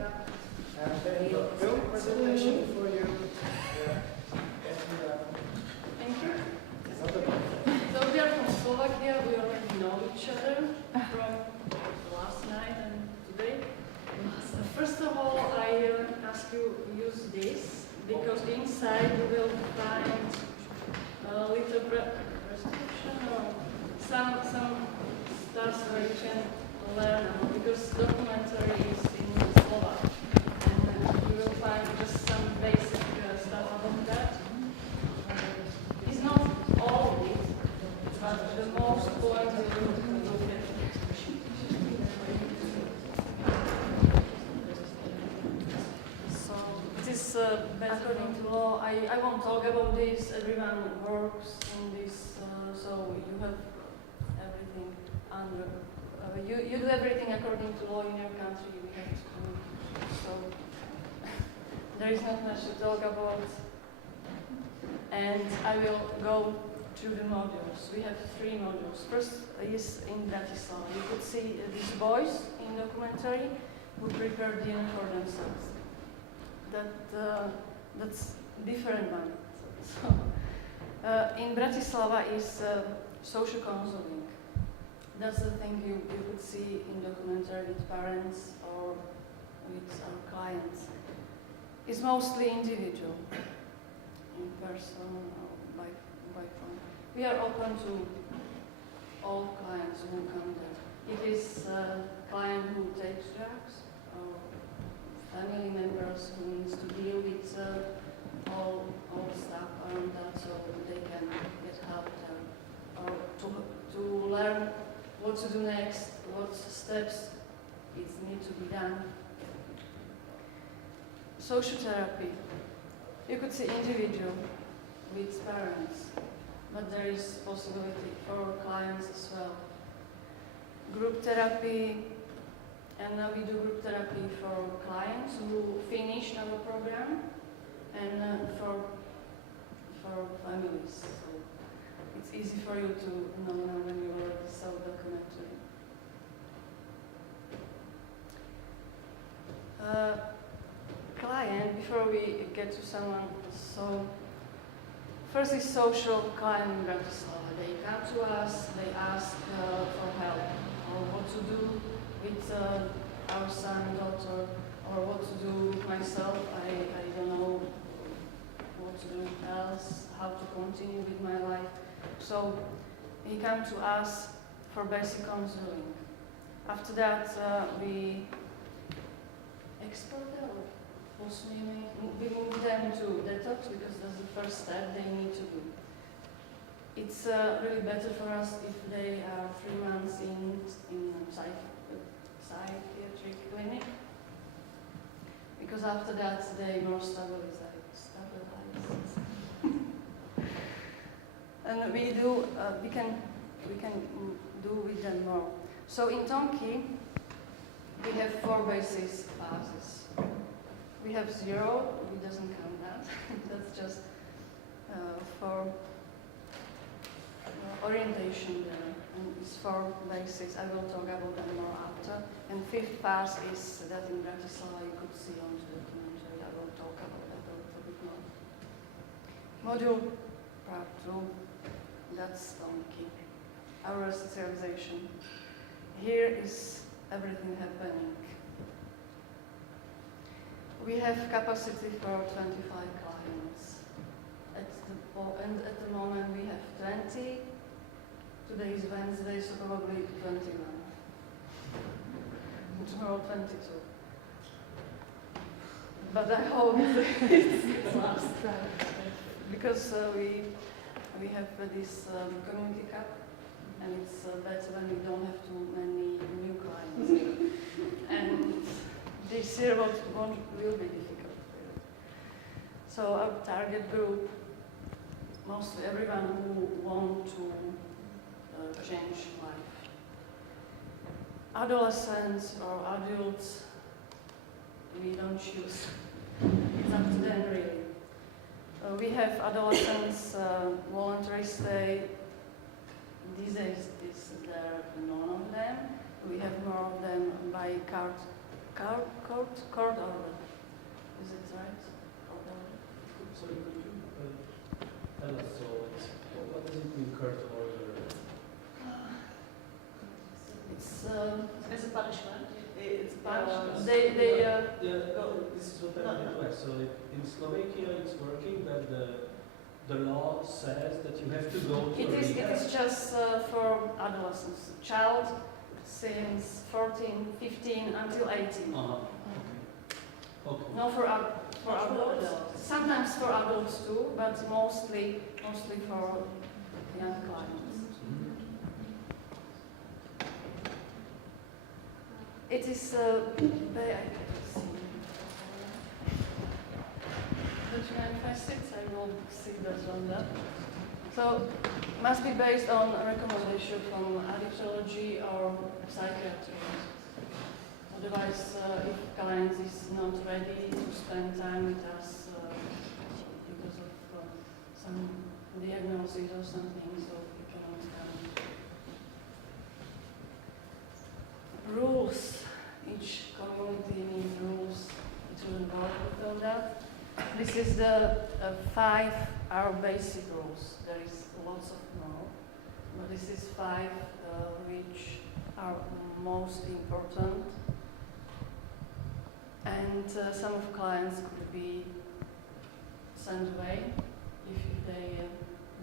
And then the film presentation for you. Thank you. So we are from Slovakia. We already know each other from last night and today. First of all, I ask you use this because inside you will find a little prescription or some stuff where you can learn because documentary is in Slovak and you will find just some basic stuff about that. It's not all of it, but the most point you will look at. So it is according to law. I won't talk about this. Everyone works in this, so you have everything under. You do everything according to law in your country. You have to do. So there is not much to talk about. And I will go through the modules. We have 3 modules. First is in Bratislava. You could see these boys in documentary who prepared dinner for themselves. That's different one. So, in Bratislava is social counseling. That's the thing you could see in documentary with parents or with our clients. It's mostly individual, in person or by phone. We are open to all clients who come there. It is a client who takes drugs or family members who needs to deal with all stuff around that so they can get help there or to learn what to do next, what steps it need to be done. Social therapy. You could see individual with parents, but there is possibility for clients as well. Group therapy, and now we do group therapy for clients who finished our program, and for families. So it's easy for you to know now when you already saw the documentary. Client, before we get to someone, so first is social client in Bratislava. They come to us, they ask for help, or what to do with our son, daughter, or what to do with myself. I don't know what to do else, how to continue with my life. So he came to us for basic counseling. After that, we export them. We move them to detox because that's the first step they need to do. It's really better for us if they are 3 months in psychiatric clinic because after that they more stabilize. And we can do with them more. So in Tomky we have 4 basic phases. We have 0, it doesn't count that. That's just for orientation there. And it's 4 basics. I will talk about them more after. And 5th phase is that in Bratislava you could see on the documentary. I will talk about that a little bit more. Module part 2, that's Tomky. Our socialization. Here is everything happening. We have capacity for 25 clients. At the moment we have 20. Today is Wednesday, so probably 21. Tomorrow 22. But I hope it's last time. Because we have this community cup, and it's better when we don't have too many new clients. And this year will be difficult. So our target group, mostly everyone who want to change life. Adolescents or adults, we don't choose. It's up to them really. We have adolescents voluntary stay. These days there are none of them. We have more of them by court order. Is it right? Court order. Sorry, could you tell us, so what does it mean, court order? It's As a punishment. it's punishment. They- This is what I wanted to ask. So in Slovakia it's working, but the law says that you have to go to It a is rehab. just for adolescents. Child since 14, 15 until 18. Uh-huh. Okay. No, for adults. Sometimes for adults too, but mostly for young clients. Mhm. It is I will see that on that. So must be based on a recommendation from addictology or psychiatry. Otherwise, if client is not ready to spend time with us because of some diagnosis or something, so we cannot come. Rules. Each community needs rules to involve with all that. This is the 5 our basic rules. There is lots of more, but this is 5 which are most important. And some of clients could be sent away if they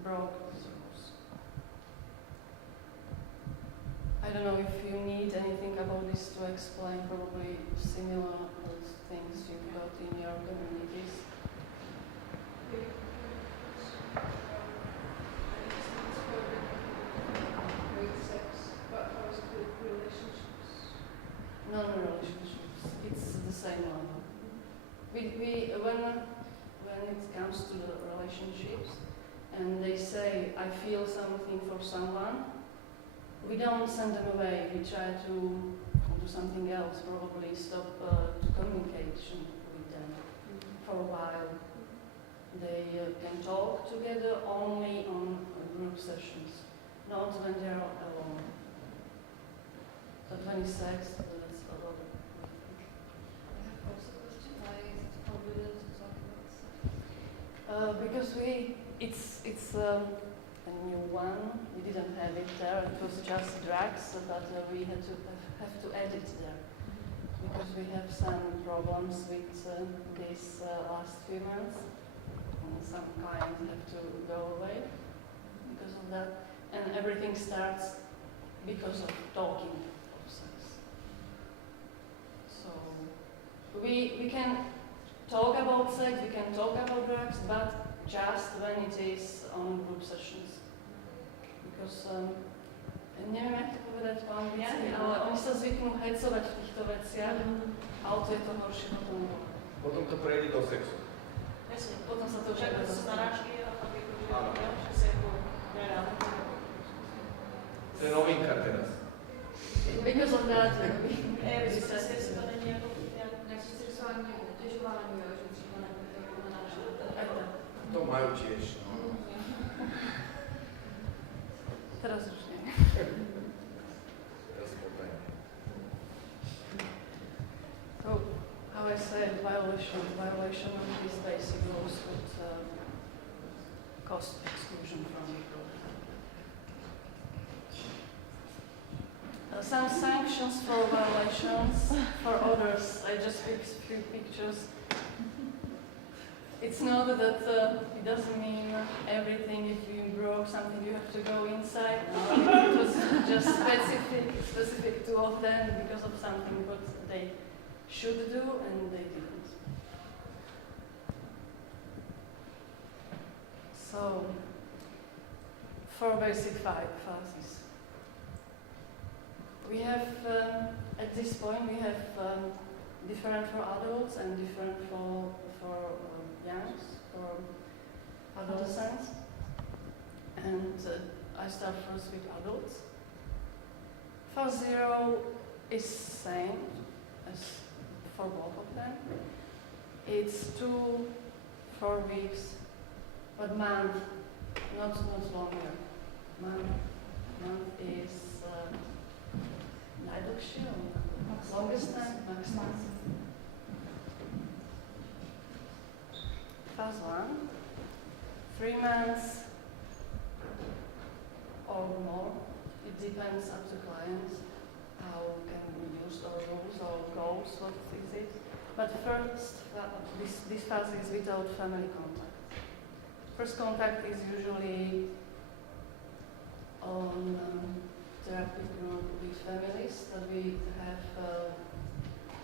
broke these rules. I don't know if you need anything about this to explain, probably similar things you've got in your communities. Non-relationships, it's the same one. When it comes to the relationships, and they say, I feel something for someone, we don't send them away, we try to do something else, probably stop communication with them for a while. They can talk together only on group sessions, not when they are alone. But when it's sex, that's a lot of. I have also a question. Why is it forbidden to talk about sex? Because it's a new one. We didn't have it there. It was just drugs, but we had to have to add it there because we have some problems with this last few months. And some clients have to go away because of that, and everything starts because of talking of sex. So we can talk about sex, we can talk about drugs, but just when it is on group sessions. Because neviem, jak to povedať po anglicky, ale oni sa zvyknú hecovať v týchto veciach a o to je to horšie potom. Potom to prejde do sexu. Jasně. Potom sa to už Však aj to jsou dostane. narážky a pak Áno. že se jako nedá. To je novinka teraz. Because of that, Myslíte si, jestli to není jako Nechci sexuální obtěžování, jo, že třeba nebude to narážet. To majú tiež. No. Teraz už nie. Teraz potajne. So, how I said, violation of these basic rules would cost exclusion from the group. Some sanctions for violations, for others, I just picked a few pictures. It's not that it doesn't mean everything. If you broke something, you have to go inside. It was just specific to of them because of something what they should do and they didn't. So, 4 basic phases. We have, at this point, we have different for adults and different for youngs, for adolescents. And I start first with adults. Phase 0 is same as for both of them. It's 2-4 weeks, but month, not longer. Month is najdlhšie. Longest time? Maximum. Phase 1, 3 months or more. It depends up to clients how can we use our rules or goals, what is it. But first, this phase is without family contact. First contact is usually on therapy group with families that we have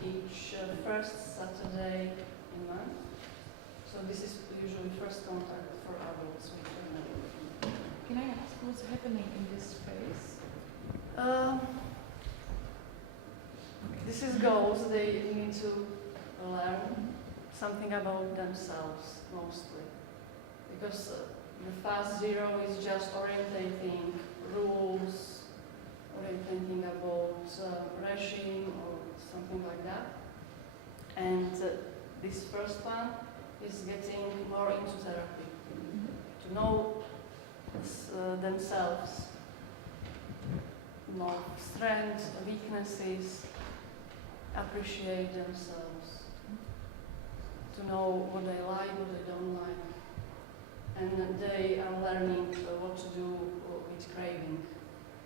each first Saturday in month. So this is usually first contact for adults with family. Can I ask what's happening in this phase? This is goals. They need to learn something about themselves mostly, because the phase 0 is just orientating rules, orientating about regime or something like that. And this first one is getting more into therapy, to know themselves, more strengths, weaknesses, appreciate themselves, to know what they like, what they don't like. And they are learning what to do with craving,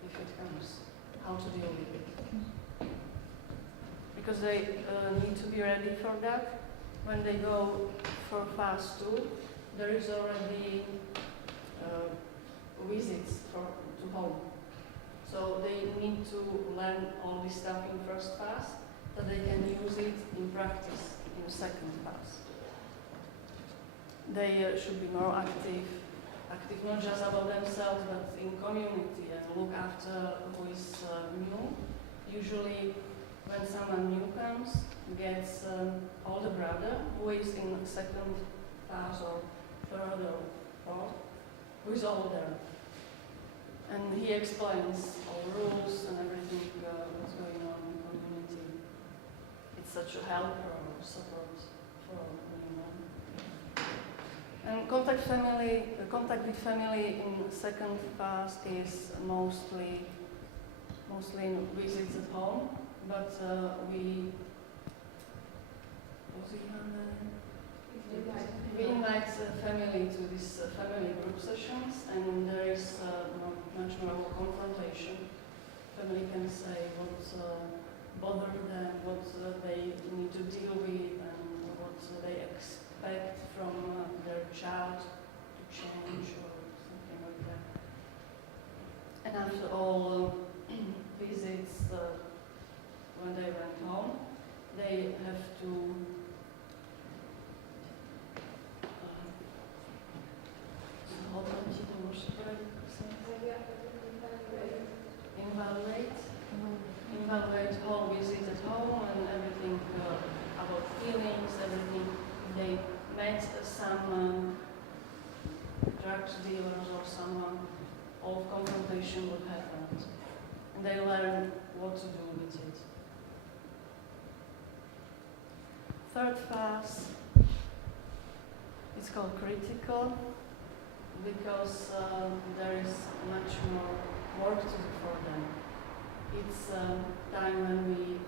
if it comes, how to deal with it. Because they need to be ready for that. When they go for phase 2, there is already visits to home. So they need to learn all this stuff in first phase, so they can use it in practice in the second phase. They should be more active not just about themselves, but in community, and look after who is new. Usually, when someone new comes, gets older brother who is in second phase or third or fourth, who is older. And he explains all rules and everything what's going on in the community. It's such a helper or support for anyone. And contact with family in second phase is mostly in visits at home, but we invite family to these family group sessions, and there is much more confrontation. Family can say what bothers them, what they need to deal with, and what they expect from their child to change or something like that. And after all visits, when they went home, they have to evaluate whole visit at home and everything about feelings, everything. They met some drugs dealers or someone, all confrontation would happen. And they learn what to do with it. Third phase, it's called critical, because there is much more work to do for them. It's time when we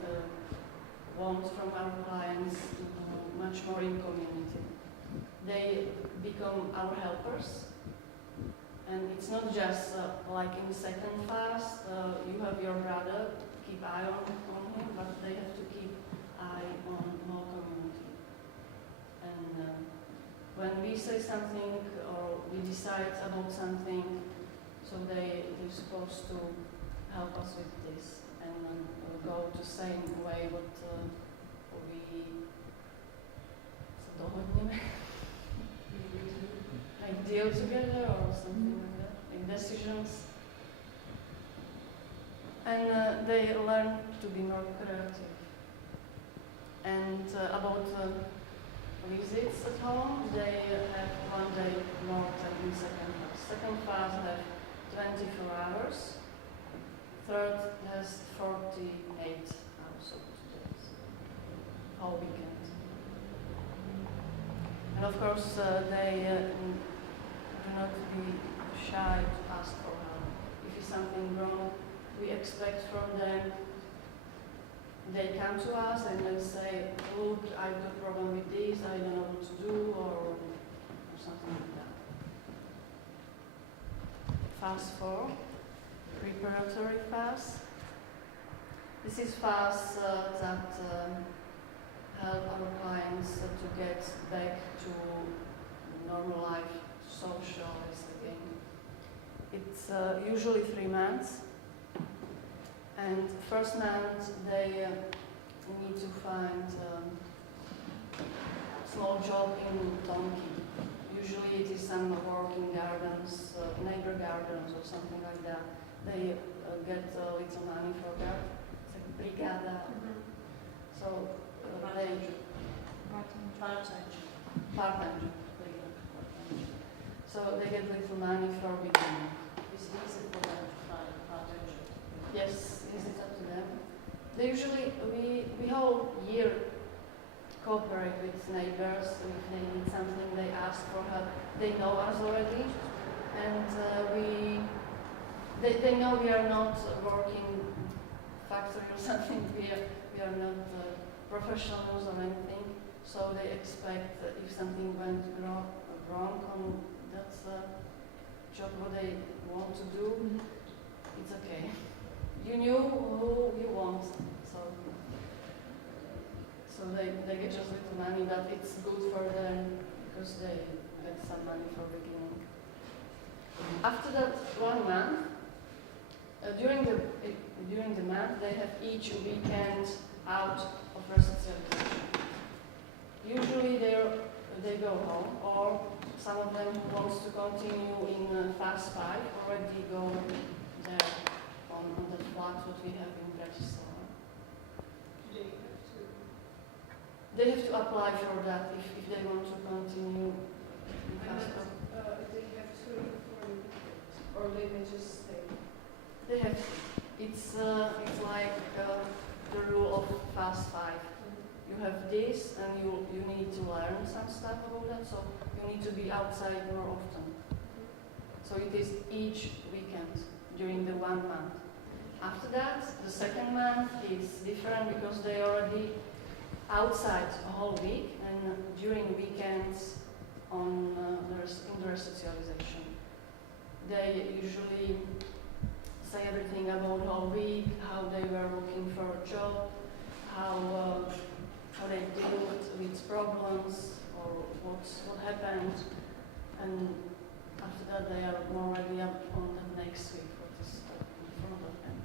want from our clients to do much more in community. They become our helpers, and it's not just like in second phase, you have your brother, keep eye on him, but they have to keep eye on whole community. And when we say something or we decide about something, so they're supposed to help us with this and go the same way what we like deal together or something like that, make decisions. And they learn to be more creative. And about visits at home, they have 1 day more than in second phase. Second phase have 24 hours. Third has 48 hours of days, whole weekend. And of course, they do not be shy to ask for help. If it's something wrong, we expect from them they come to us and they say, look, I've got a problem with this, I don't know what to do, or something like that. Phase 4, preparatory phase. This is phase that help our clients to get back to normal life, to socialize again. It's usually 3 months, and first month they need to find small job in Tomky. Usually it is some work in gardens, neighbor gardens or something like that. They get little money for that. It's like brigada. So they part-time job. So they get little money for beginning. It's easy for them to find part-time job. Yes, is it up to them? They usually, we whole year cooperate with neighbors. If they need something, they ask for help. They know us already, and they know we are not working factory or something. We are not professionals or anything. So they expect that if something went wrong on that job what they want to do, it's okay. You knew who you want, so they get just little money, but it's good for them because they get some money for beginning. After that 1 month, during the month they have each weekend out of resocialization. Usually they go home, or some of them who wants to continue in phase 5 already go there on the flat what we have in Bratislava. They have to apply for that if they want to continue in phase 5. They have to inform, or they may just stay. They have to. It's like the rule of phase 5. You have this, and you need to learn some stuff about that, so you need to be outside more often. So it is each weekend during the 1 month. After that, the second month is different because they already outside a whole week, and during weekends in their socialization. They usually say everything about whole week, how they were looking for a job, how they deal with problems or what happened, and after that they are more ready up on the next week what is in front of them.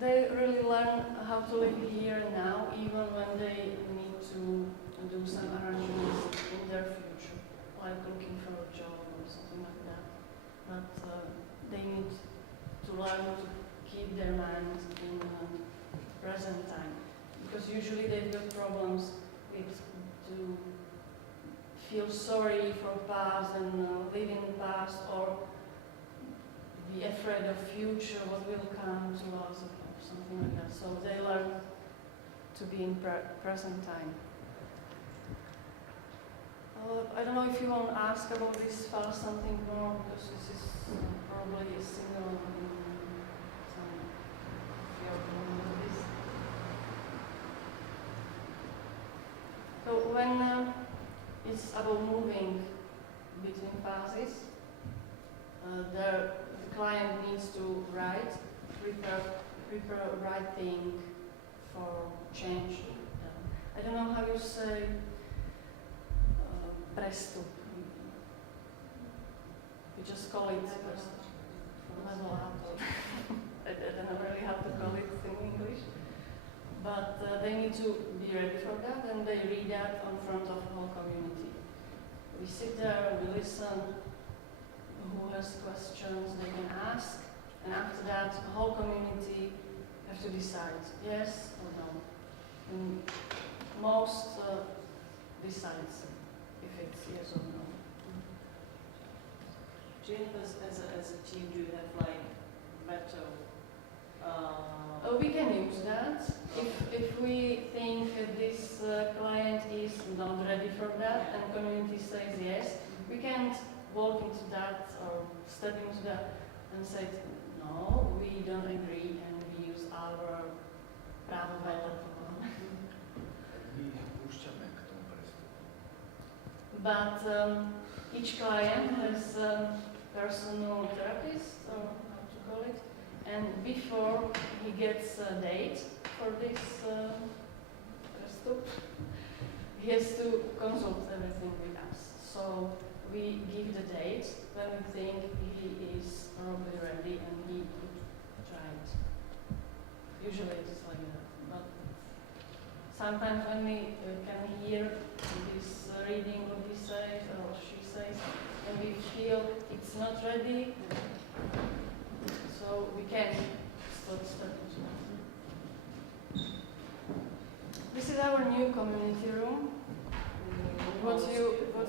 They really learn how to live here and now, even when they need to do some arrangements in their future, like looking for a job or something like that. But they need to learn to keep their mind in present time, because usually they've got problems with to feel sorry for past and live in the past, or be afraid of future, what will come to us, or something like that. So they learn to be in present time. I don't know if you want to ask about this file something more, because this is probably a single some of your this. So when it's about moving between phases, the client needs to prepare writing for change. I don't know how you say prestup. We just call it prestup. I don't know really how to call it in English. But they need to be ready for that, and they read that in front of the whole community. We sit there, we listen. Who has questions, they can ask, and after that, the whole community have to decide yes or no. And most decides if it's yes or no. Do you have, as a team, do you have like veto? We can use that. If we think this client is not ready for that and community says yes, we can't walk into that or step into that and say, no, we don't agree and we use our právo veta. My púšťame k tomu prestupu. But each client has a personal therapist, or how to call it, and before he gets a date for this prestup, he has to consult everything with us. So we give the date when we think he is probably ready and he could try it. Usually it's like that. But sometimes when we can hear this reading what he says or she says, and we feel it's not ready, so we can step into that. This is our new community room. What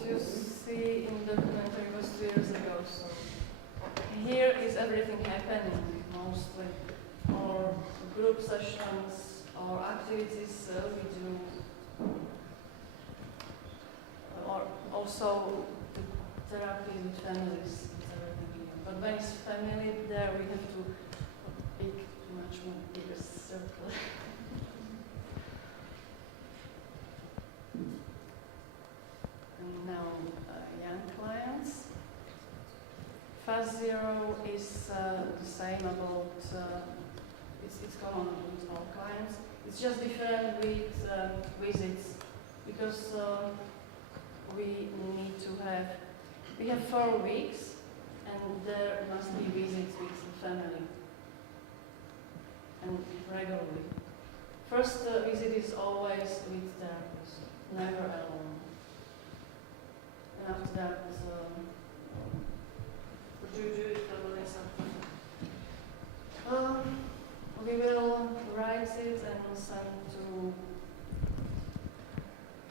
you see in the documentary was 2 years ago. So here is everything happening mostly, or group sessions or activities we do, or also the therapy with families. It's everything here. But when it's family, there we have to pick much more bigger circle. And now young clients. Phase 0 is the same about, it's common with all clients. It's just different with visits because we need to have, we have 4 weeks and there must be visits with the family and regularly. First visit is always with therapist, never alone. And after that, Would you do it probably something? we will write it and send to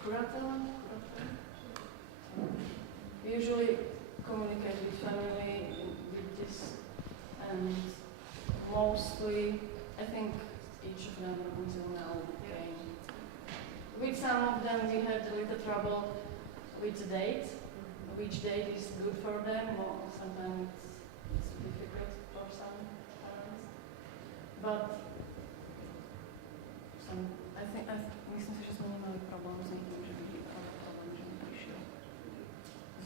curator. We usually communicate with family with this, and mostly, I think each of them until now came. With some of them we had a little trouble with the date, which date is good for them, or sometimes it's difficult for some parents. But myslím si, že jsme neměli problém s někým, že by byl problém, že by přišel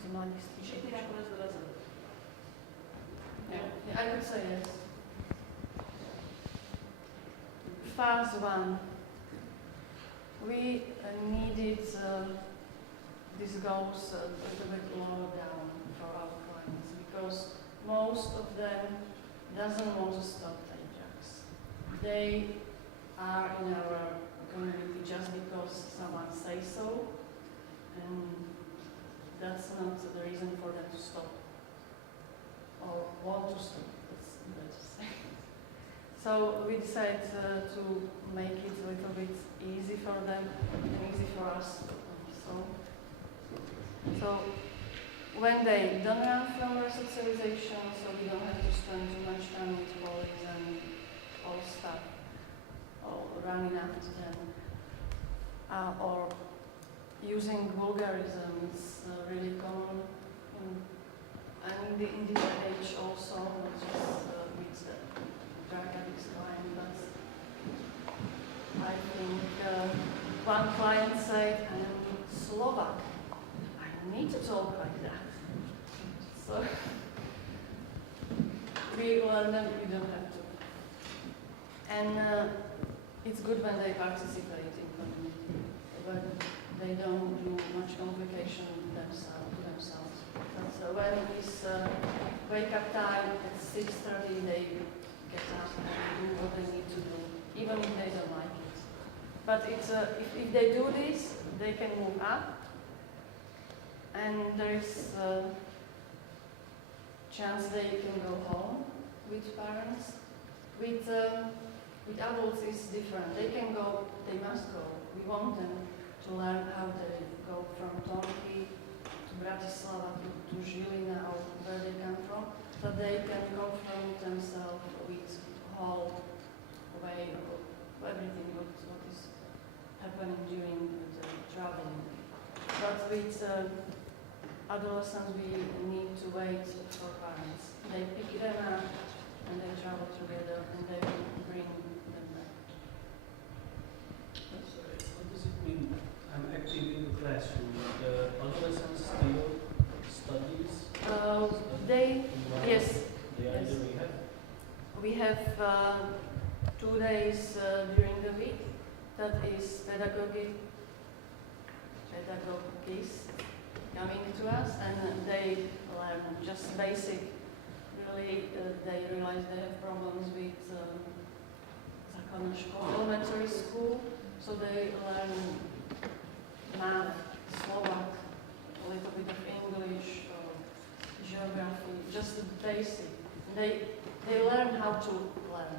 z mladiství. Všichni nakonec dorazili. Yeah, I could say yes. Phase 1. We needed, this goes a little bit lower down for our clients because most of them doesn't want to stop taking drugs. They are in our community just because someone says so, and that's not the reason for them to stop or want to stop. That's better to say. So we decided to make it a little bit easy for them and easy for us. So when they don't run from resocialization, so we don't have to spend too much time with colleagues and all stuff, or running after them, or using vulgarism is really common, and in this age also, not just with the drug addicts client, but I think one client said, I am Slovak, I need to talk like that. So we learn them, you don't have to. And it's good when they participate in community, but they don't do much complication themselves. But when it's wake up time at 6:30, they get up and do what they need to do, even if they don't like it. But it's if they do this, they can move up, and there is a chance they can go home with parents. With adults it's different. They can go, they must go. We want them to learn how they go from Tomky to Bratislava to Žilina or where they come from, so they can confront themselves with whole way of everything what is happening during the traveling. But with adolescents we need to wait for parents. They pick them up and they travel together and they will bring them back. So what does it mean? I'm active in the classroom. The adolescents still studies? They, While yes, They are in yes. the rehab? we have 2 days during the week that is pedagogists coming to us and they learn just basic. Really, they realize they have problems with elementary school, so they learn math, Slovak, a little bit of English, geography, just the basic. They learn how to learn.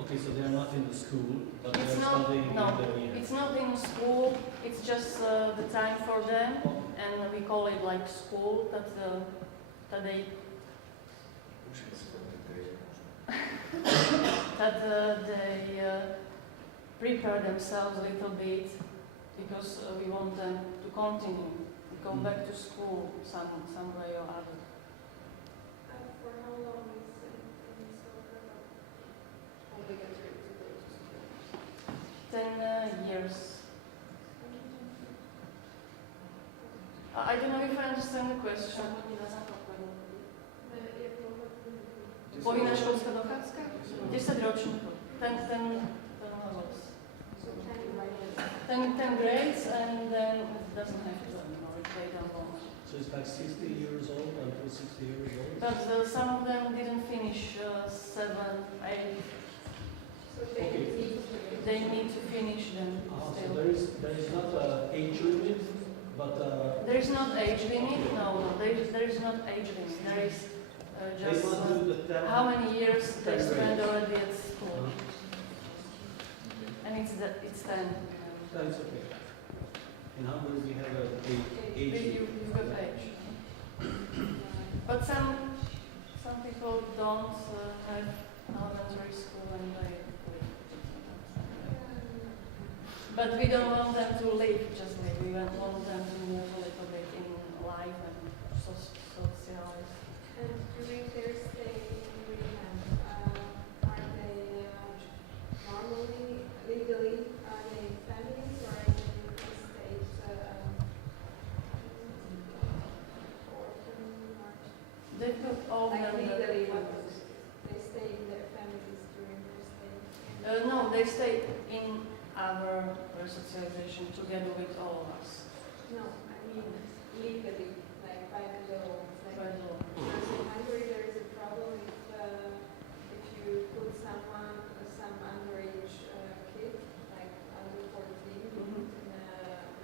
Okay, so they are not in the school, but they It's are not, studying no, in the rehab. it's not in school, it's just the time for them, and we call it like school, that they prepare themselves a little bit because we want them to continue, to go back to school some way or other. For how long is in Sotirová? Obligatory to go to school? 10 years. I don't know if I understand the question. Povinná školská dochádzka? 10 ročníkov. Ten levels. So 10 10 grades and then it doesn't have to anymore, they don't want. So it's like 60 years old until 60 years old? But some of them didn't finish 7, 8. So they Okay. They need to finish them So still. there is not an age limit, but There is not age limit, no, there is not age limit. There is they just must do the 10. how many years they 10 spend grades. already at school. And it's 10. That's okay. In Hungary we have an age limit. You've got age. But some people don't have elementary school and they leave. But we don't want them to leave, just leave. We want them to move a little bit in life and socialize. And during their stay in rehab, are they normally, legally, are they families or are they state orphan or They've got all like them. legally what they stay in their families during their stay? No, they stay in our resocialization together with all of us. No, I mean legally, like by the law. Like, By the law. because in Hungary there is a problem if you put some underage kid, like under 14, Mhm. in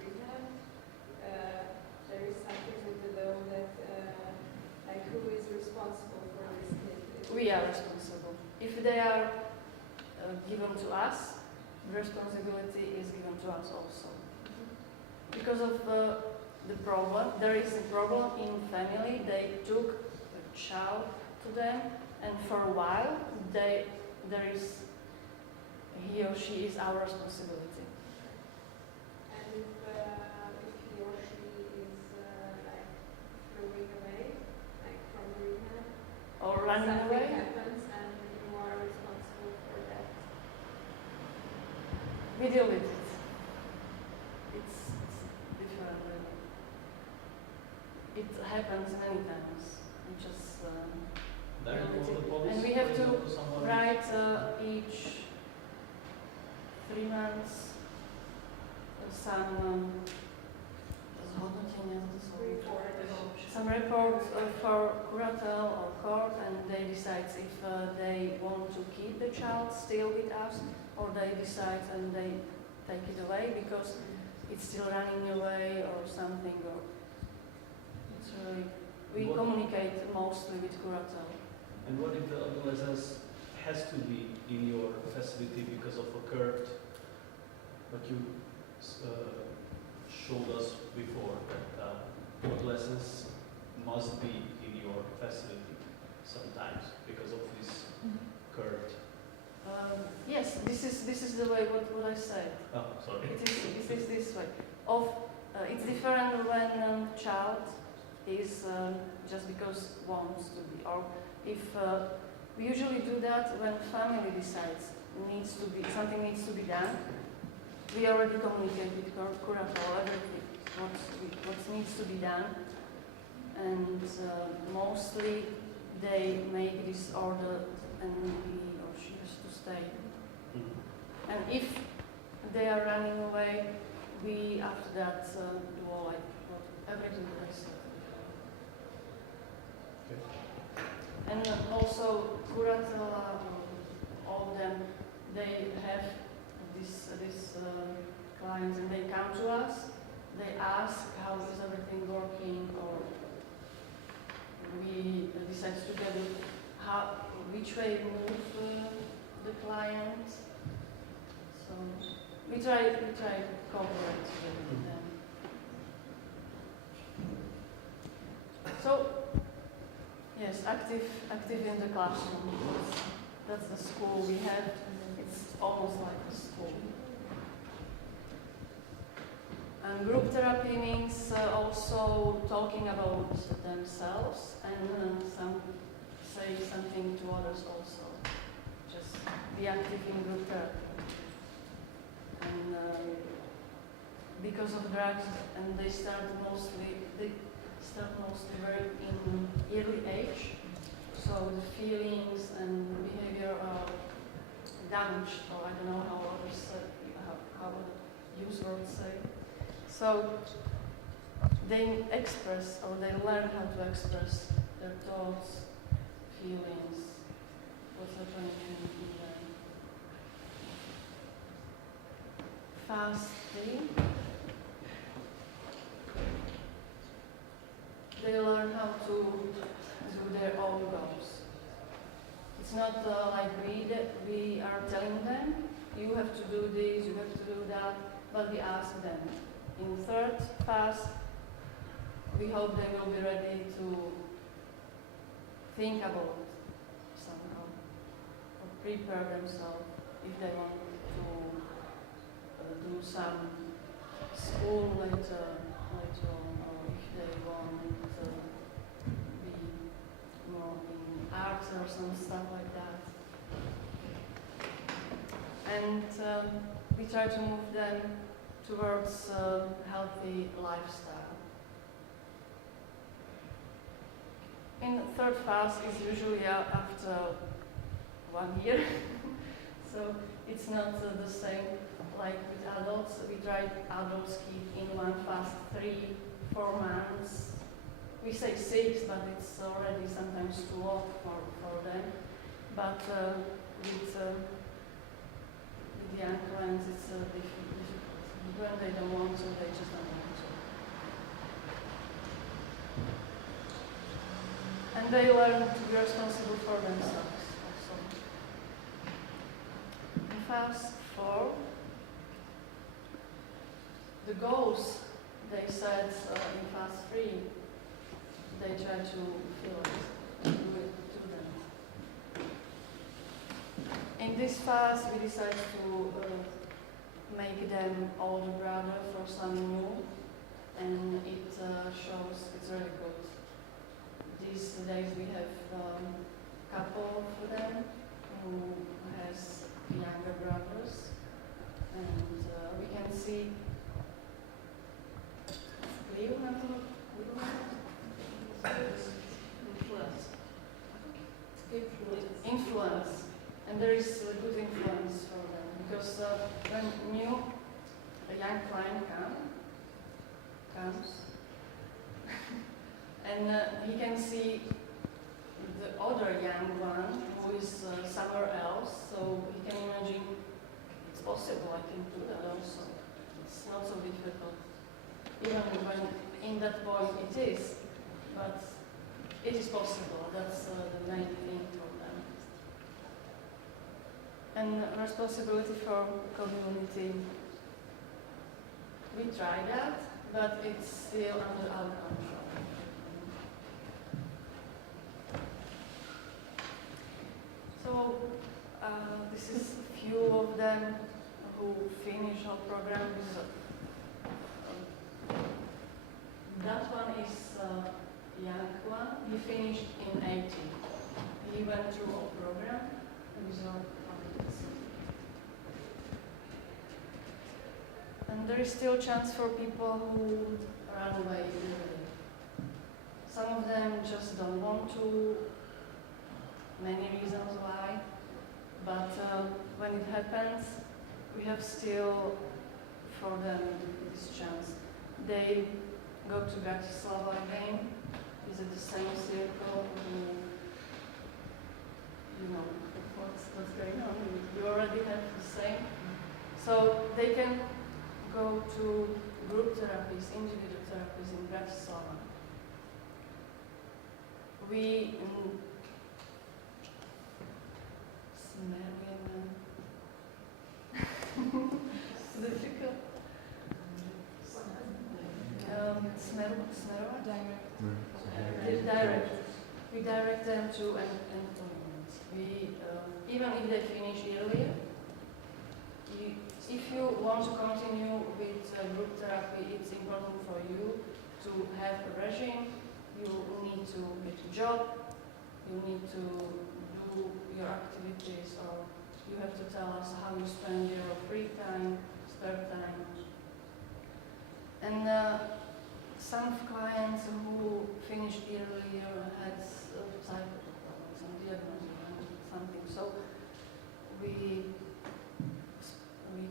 rehab, there is something with the law that like who is responsible for this kid? We are responsible. If they are given to us, the responsibility is given to us also. Because of the problem, there is a problem in family. They took a child to them, and for a while, there is he or she is our responsibility. And if he or she is like throwing away, like from rehab, Or running something away. happens and you are responsible for that. We deal with it. It's different, really. It happens many times. We just Then deal with call the it. police, And we have for to example, someone- write each 3 months some zhodnotenia, some report for curatel or court, and they decide if they want to keep the child still with us, or they decide and they take it away because it's still running away or something. Or it's really, we What- communicate mostly with curatel. And what if the adolescence has to be in your facility because of occurred, what you showed us before, that adolescence must be in your facility sometimes because of this occurred? Yes, this is the way what I said. Oh, sorry. It is this way. It's different when child is just because wants to be, or if we usually do that when family decides something needs to be done. We already communicate with curator everything what needs to be done, and mostly they make this order, and he or she has to stay. And if they are running away, we after that do all everything that I said. And also Kuratela, all of them, they have this clients, and they come to us. They ask how is everything working, or we decide together which way move the client. So we try to cooperate together with them. So yes, active in the classroom. That's the school we have. It's almost like a school. And group therapy means also talking about themselves, and some say something to others also. Just be active in group therapy. And because of drugs, and they start mostly very in early age, so the feelings and behavior are damaged, or I don't know how others say, how use words say. So they express, or they learn how to express their thoughts, feelings, what's happening in them. Fasting. They learn how to do their own goals. It's not like we are telling them, you have to do this, you have to do that, but we ask them. In the third fast, we hope they will be ready to think about somehow, or prepare themselves if they want to do some school later on, or if they want to be more in arts or some stuff like that. And we try to move them towards a healthy lifestyle. In the third fast is usually after 1 year, so it's not the same like with adults. We try adults keep in one fast 3-4 months. We say 6, but it's already sometimes too long for them. But with the young clients, it's difficult. When they don't want to, they just don't want to. And they learn to be responsible for themselves also. In fast 4, the goals they set in fast 3, they try to feel it, to do it to them. In this fast, we decide to make them older brother for some new, and it shows it's really good. These days we have a couple of them who has younger brothers, and we can see influence, and there is a good influence for them, because when a young client comes and he can see the other young one who is somewhere else, so he can imagine it's possible, I can do that also. It's not so difficult, even when in that point it is, but it is possible. That's the main thing for them. And responsibility for community. We try that, but it's still under our control. So this is a few of them who finish our program. That one is young one. He finished in 80. He went through a program and is our colleagues. And there is still chance for people who run away easily. Some of them just don't want to, many reasons why, but when it happens, we have still for them this chance. They go to Bratislava again, visit the same circle, you know what's going on, you already have the same. So they can go to group therapies, individual therapies in Bratislava. We difficult. We direct them to employment. We even if they finish earlier, if you want to continue with group therapy, it's important for you to have a regime. You need to get a job. You need to do your activities, or you have to tell us how you spend your free time, spare time. And some clients who finished earlier had psychiatric problems, some diagnosis and something. So we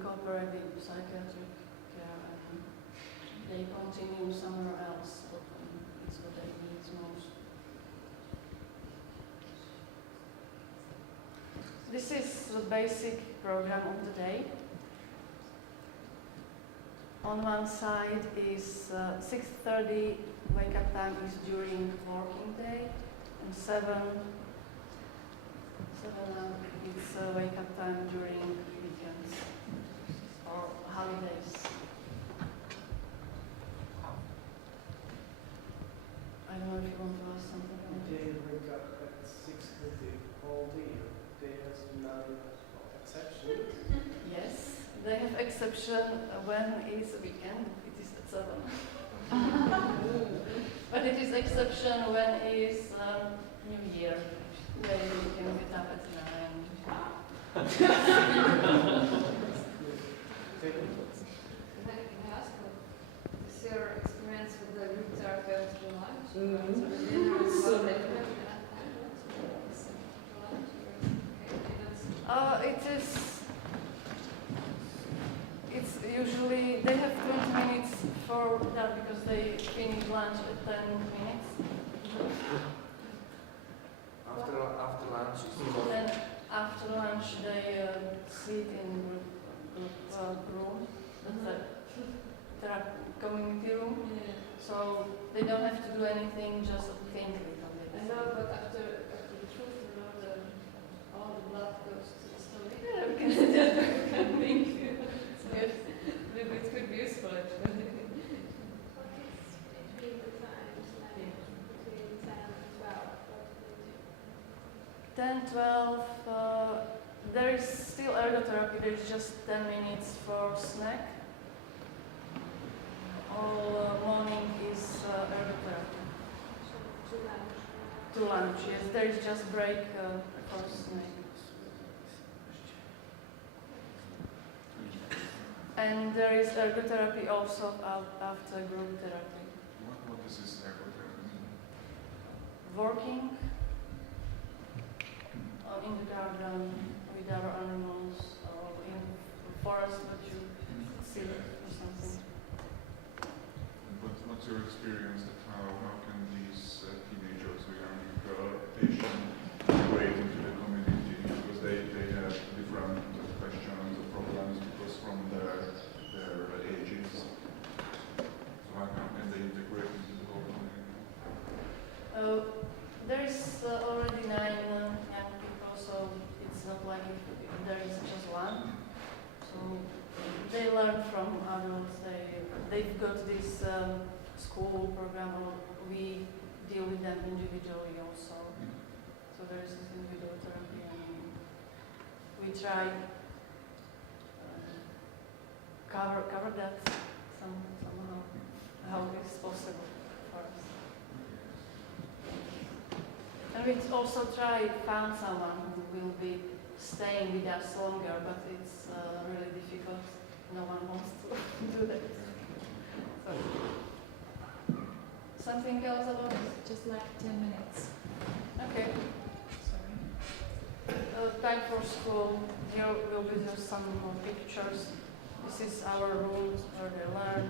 cooperate with psychiatric care and they continue somewhere else. It's what they need most. This is the basic program of the day. On one side is 6:30 wake up time is during working day, and 7 is wake up time during weekends or holidays. I don't know if you want to ask something. They wake up at 6:30 all day. There has none exception. Yes, they have exception when is weekend. It is at 7. But it is exception when is New Year. They can get up at 9. Can I ask, is your experience with the group therapy after lunch? It's usually, they have 20 minutes for that because they finish lunch at 10 minutes. After lunch Then after lunch they sit in group room, that's a community room. So they don't have to do anything, just think a little bit. I know, but after the truth, all the blood goes to the stomach. Yeah, we can sit there, we can think. Yes, maybe it could be useful actually. What is between the times, like between 10 and 12? What do they do? 10, 12, there is still ergotherapy, there is just 10 minutes for snack. All morning is ergotherapy. To lunch. To lunch, yes, there is just break for snack. And there is ergotherapy also after group therapy. What does this ergotherapy mean? Working in the garden with our animals or in the forest, what you see or something. What's your experience that how can these teenagers or young patients integrate into the community? Because they have different questions or problems because from their ages. So how can they integrate into the whole community? There is already 9 young people, so it's not like if there is just one. So they learn from adults. They've got this school program, or we deal with them individually also. So there is this individual therapy, and we try cover that somehow, how it's possible for us. And we also found someone who will be staying with us longer, but it's really difficult. No one wants to do that. So, something else about this? Just like 10 minutes. Okay. Sorry. Time for school. Here will be just some more pictures. This is our room where they learn.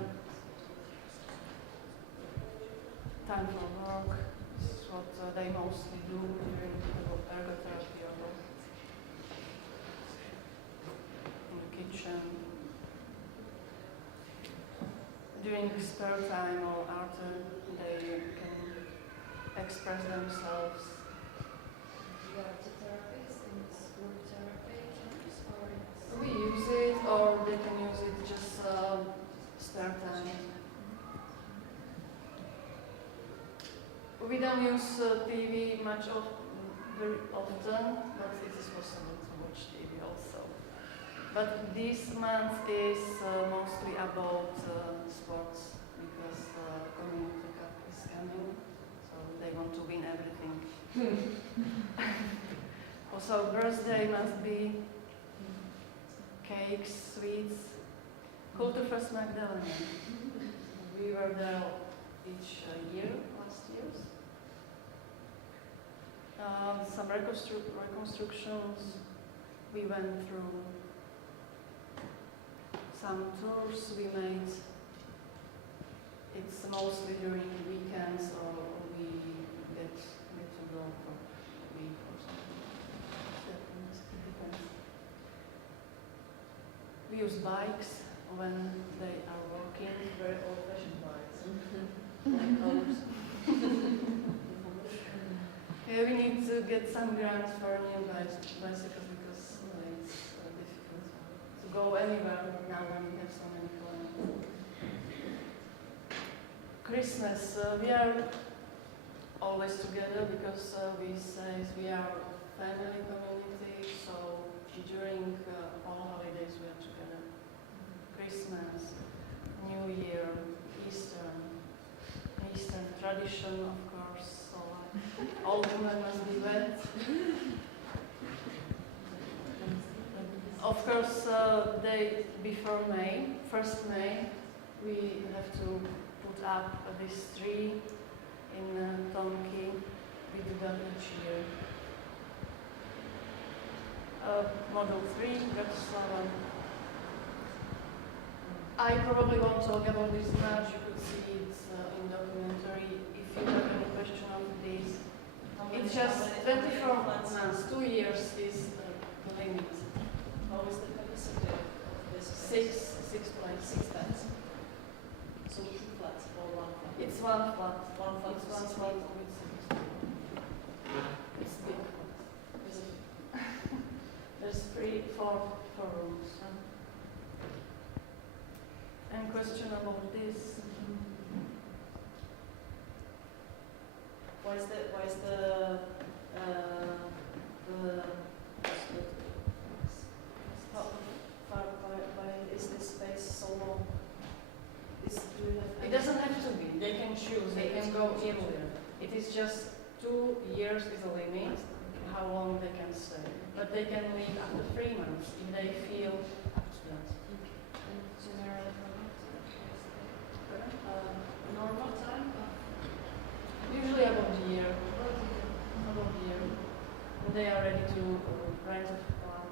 Time for work. This is what they mostly do during ergotherapy or in the kitchen. During spare time or after, they can express themselves. You are the therapist in this group therapy camps, or it's We use it, or they can use it just spare time. We don't use TV very often, but it is possible to watch TV also. But this month is mostly about sports, because Community Cup is coming, so they want to win everything. Also, birthday must be cakes, sweets. Kulturfest Maglen. We were there each year, last year's. Some reconstructions. We went through some tours we made. It's mostly during weekends, or we get to go for a week or something. It depends. We use bikes when they are walking. Very old-fashioned bikes. Like ours. Yeah, we need to get some grants for new bicycles because it's difficult to go anywhere now when we have so many clients. Christmas, we are always together because we say we are a family community, so during all holidays we are together. Christmas, New Year, Eastern tradition, of course, so all women must be wet. Of course, day before May, 1st May, we have to put up this tree in Tomky. We do that each year. Model 3, Bratislava. I probably won't talk about this much. You could see it in documentary. If you have any question on this, it's just 24 months. 2 years is the limit. How is the capacity of this? Six places. 6 beds. So 2 flats or 1 flat? It's one flat. One flat It's with one 6 flat people. with 6 people. It's big. Is it? There's 4 rooms. Any question about this? Why is why is this space so long? Do you have It doesn't have to be. They can choose. They can go earlier. It is just 2 years is a limit, how long they can stay. But they can leave after 3 months if they feel up to that. Normal time? Usually about a year. About a year. When they are ready to rent a flat.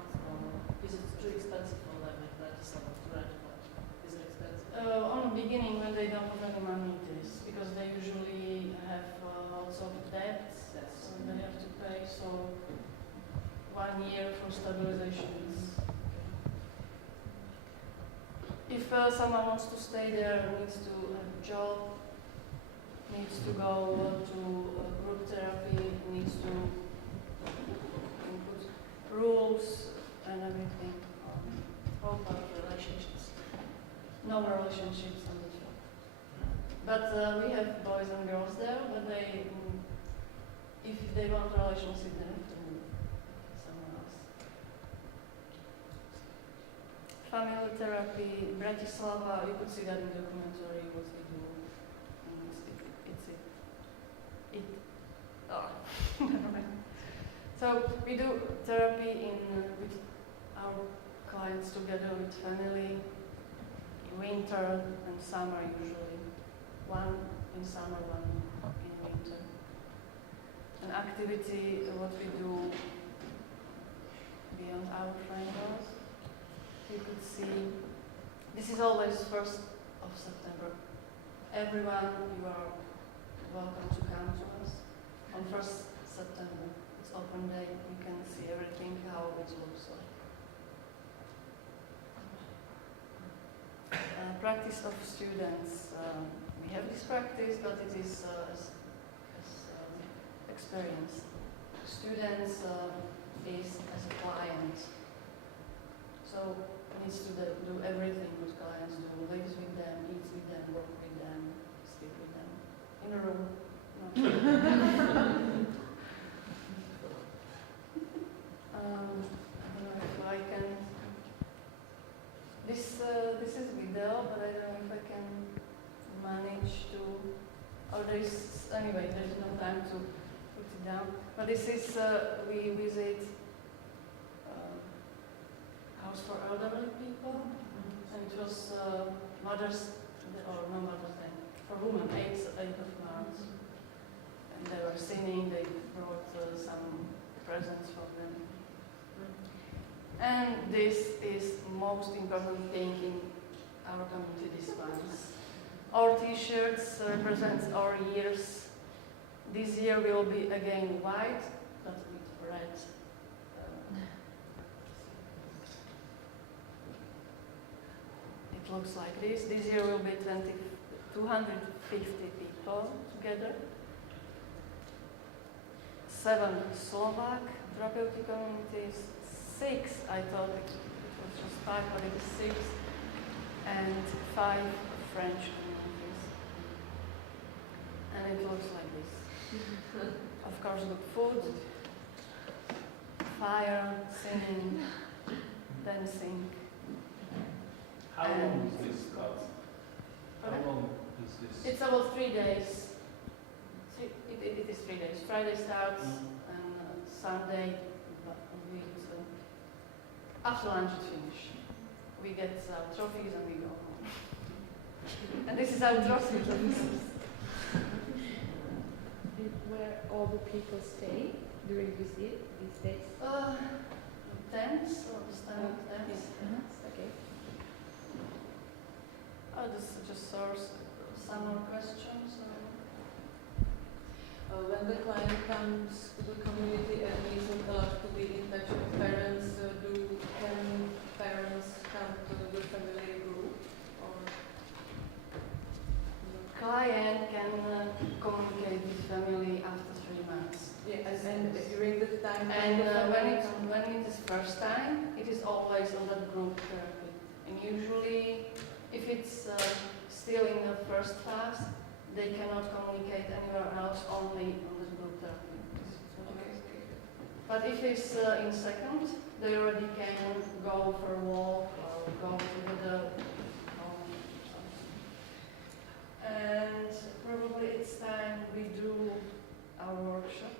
Is it too expensive for them in Bratislava to rent a flat? Is it expensive? On the beginning, when they don't have any money, it is because they usually have lots of debts, so they have to pay. So 1 year for stabilization is. If someone wants to stay there, needs to have a job, needs to go to group therapy, needs to put rules and everything. How about relationships? No relationships on the job. But we have boys and girls there, but they, if they want relationship, they have to move somewhere else. Family therapy, Bratislava, you could see that in the documentary, what we do. And it's it. Oh, never mind. So we do therapy with our clients together with family, winter and summer usually. One in summer, one in winter. An activity, what we do beyond our framework. You could see, this is always 1st of September. Everyone, you are welcome to come to us on 1st September. It's open day, you can see everything, how it looks like. Practice of students. We have this practice, but it is as experience. Students is as a client. So needs to do everything what clients do. Lives with them, eats with them, work with them, sleep with them. In a room. I don't know if I can. This is video, but I don't know if I can manage to. Oh, anyway. There's no time to put it down. But this is we visit house for elderly people, and it was Mother's Day for women, 8th of March, and they were singing. They brought some presents for them. And this is most important thing in our community this month. Our t-shirts represents our years. This year will be again white, but with red. It looks like this. This year will be 250 people together. 7 Slovak therapeutic communities. 6, I thought it was just 5, but it is 6, and 5 French communities. And it looks like this. Of course, good food, fire, singing, dancing. How long is this class? How long is this? It's about 3 days. It is 3 days. Friday starts and Sunday. After lunch is finished. We get our trophies and we go home. And this is our trophy. Where all the people stay during these days? Tents or stand tents. Okay. Oh, this just source some more questions. When the client comes to the community and isn't allowed to be in touch with parents, can parents come to the family group? Or Client can communicate with family after 3 months. yes, and during the time. And when it is first time, it is always on the group therapy. And usually, if it's still in the first phase, they cannot communicate anywhere else, only on the group therapy. Okay. But if it's in second, they already can go for a walk or go to the home. And probably it's time we do our workshop.